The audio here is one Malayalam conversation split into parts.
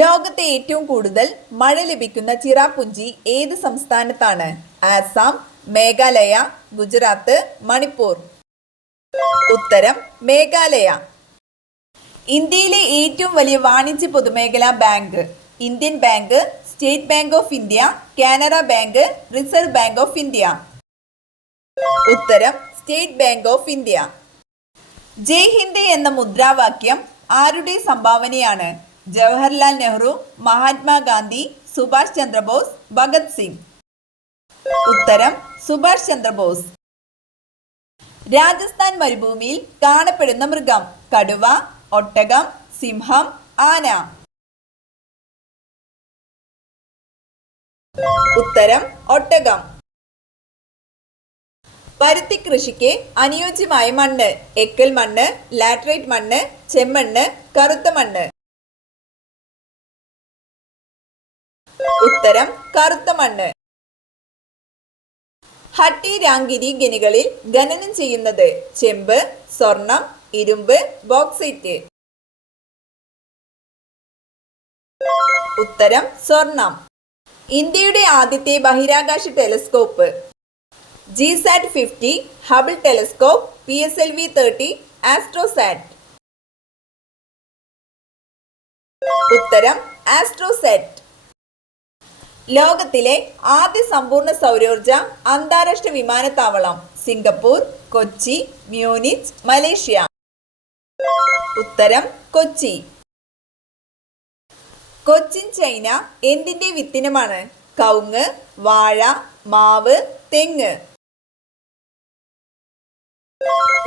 ലോകത്തെ ഏറ്റവും കൂടുതൽ മഴ ലഭിക്കുന്ന ചിറാപുഞ്ചി ഏത് സംസ്ഥാനത്താണ്? ആസാം, മേഘാലയ, ഗുജറാത്ത്, മണിപ്പൂർ. ഉത്തരം മേഘാലയ. ഇന്ത്യയിലെ ഏറ്റവും വലിയ വാണിജ്യ പൊതുമേഖലാ bank? Indian bank, state bank of India, Canara bank, reserve bank of India. ഉത്തരം സ്റ്റേറ്റ് ബാങ്ക് ഓഫ് ഇന്ത്യ. ജയ് ഹിന്ദ് എന്ന മുദ്രാവാക്യം ആരുടെ സംഭാവനയാണ്? ജവഹർലാൽ നെഹ്റു, മഹാത്മാഗാന്ധി, സുഭാഷ് ചന്ദ്രബോസ്, ഭഗത് സിംഗ്. ഉത്തരം സുഭാഷ് ചന്ദ്രബോസ്. രാജസ്ഥാൻ മരുഭൂമിയിൽ കാണപ്പെടുന്ന മൃഗം? കടുവ, ഒട്ടകം, സിംഹം, ആന. ഉത്തരം ഒട്ടകം. പരുത്തി കൃഷിക്ക് അനുയോജ്യമായ മണ്ണ്? എക്കൽ മണ്ണ്, ലാറ്ററൈറ്റ് മണ്ണ്, ചെമ്മണ്ണ്, കറുത്ത മണ്ണ്. ഉത്തരം കറുത്ത മണ്ണ്. ഹട്ടി രാങ്കിരി ഖനികളിൽ ഖനനം ചെയ്യുന്നത്? ചെമ്പ്, സ്വർണം, ഇരുമ്പ്, ബോക്സൈറ്റ്. ഉത്തരം സ്വർണം. ഇന്ത്യയുടെ ആദ്യത്തെ ബഹിരാകാശ telescope? GSAT 50, Hubble telescope, PSLV 30, AstroSat. ഉത്തരം ആസ്ട്രോസാറ്റ്. ലോകത്തിലെ ആദ്യ സമ്പൂർണ്ണ സൗരോർജ അന്താരാഷ്ട്ര വിമാനത്താവളം? Singapore, Kochi, Munich, Malaysia. ഉത്തരം കൊച്ചി. കൊച്ചിൻ ചൈന എന്തിന്റെ വിത്തിനമാണ്? കവുങ്ങ്, വാഴ, മാവ്, തെങ്ങ്.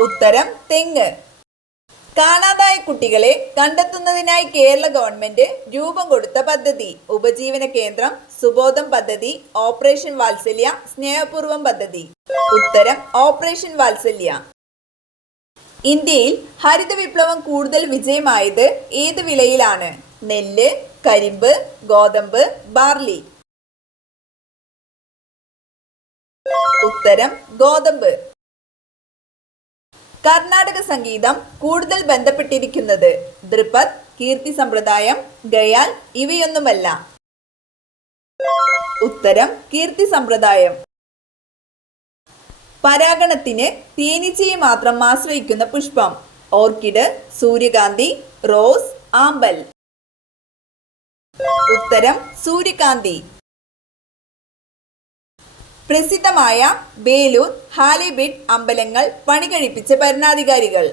ഉത്തരം തെങ്ങ്. കാണാതായ കുട്ടികളെ കണ്ടെത്തുന്നതിനായി കേരള ഗവൺമെന്റ് രൂപം കൊടുത്ത പദ്ധതി? ഉപജീവന കേന്ദ്രം, സുബോധം പദ്ധതി, ഓപ്പറേഷൻ വാത്സല്യ, സ്നേഹപൂർവം പദ്ധതി. ഉത്തരം ഓപ്പറേഷൻ വാത്സല്യ. ഇന്ത്യയിൽ ഹരിത വിപ്ലവം കൂടുതൽ വിജയമായത് ഏത് വിളയിലാണ്? നെല്ല്, കരിമ്പ്, ഗോതമ്പ്, ബാർലി. ഉത്തരം ഗോതമ്പ്. കർണാടക സംഗീതം കൂടുതൽ ബന്ധപ്പെട്ടിരിക്കുന്നത്? ദ്രുപദ്, കീർത്തി സമ്പ്രദായം, ഗയാൽ, ഇവയൊന്നുമല്ല. ഉത്തരം കീർത്തി സമ്പ്രദായം. പരാഗണത്തിന് തേനീച്ചയെ മാത്രം ആശ്രയിക്കുന്ന പുഷ്പം? ഓർക്കിഡ്, സൂര്യകാന്തി, റോസ്, ആമ്പൽ. ഉത്തരം സൂര്യകാന്തി. പ്രസിദ്ധമായ ബേലൂർ, ഹാലിബിഡ് അമ്പലങ്ങൾ പണികഴിപ്പിച്ച ഭരണാധികാരികൾ?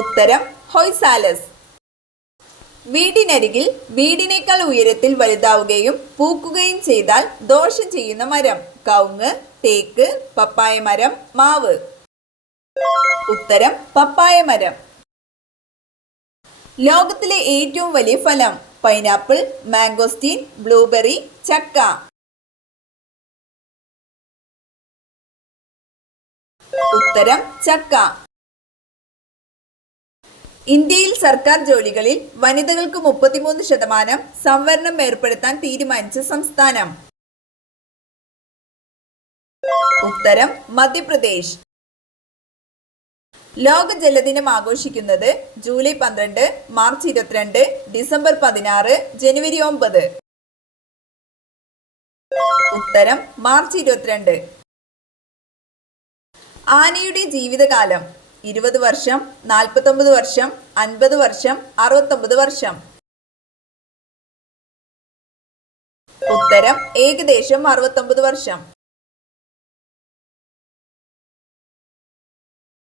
ഉത്തരം ഹൊയ്സാലസ്. വീടിനരികിൽ വീടിനേക്കാൾ ഉയരത്തിൽ വലുതാവുകയും പൂക്കുകയും ചെയ്താൽ ദോഷം ചെയ്യുന്ന മരം? കവുങ്ങ്, തേക്ക്, പപ്പായ മരം, മാവ്. ഉത്തരം പപ്പായ മരം. ലോകത്തിലെ ഏറ്റവും വലിയ ഫലം? പൈനാപ്പിൾ, മാംഗോസ്റ്റീൻ, ബ്ലൂബെറി, ചക്ക. ഉത്തരം ചക്ക. ഇന്ത്യയിൽ സർക്കാർ ജോലികളിൽ വനിതകൾക്ക് 33% സംവരണം ഏർപ്പെടുത്താൻ തീരുമാനിച്ച സംസ്ഥാനം? ഉത്തരം മധ്യപ്രദേശ്. ലോക ജലദിനം ആഘോഷിക്കുന്നത് ജൂലൈ 12, മാർച്ച് 22, ഡിസംബർ 16, ജനുവരി 9. ഉത്തരം മാർച്ച് 22. ആനയുടെ ജീവിതകാലം? 20 വർഷം, 49 വർഷം, 50 വർഷം, 69 വർഷം. ഉത്തരം ഏകദേശം 69 വർഷം.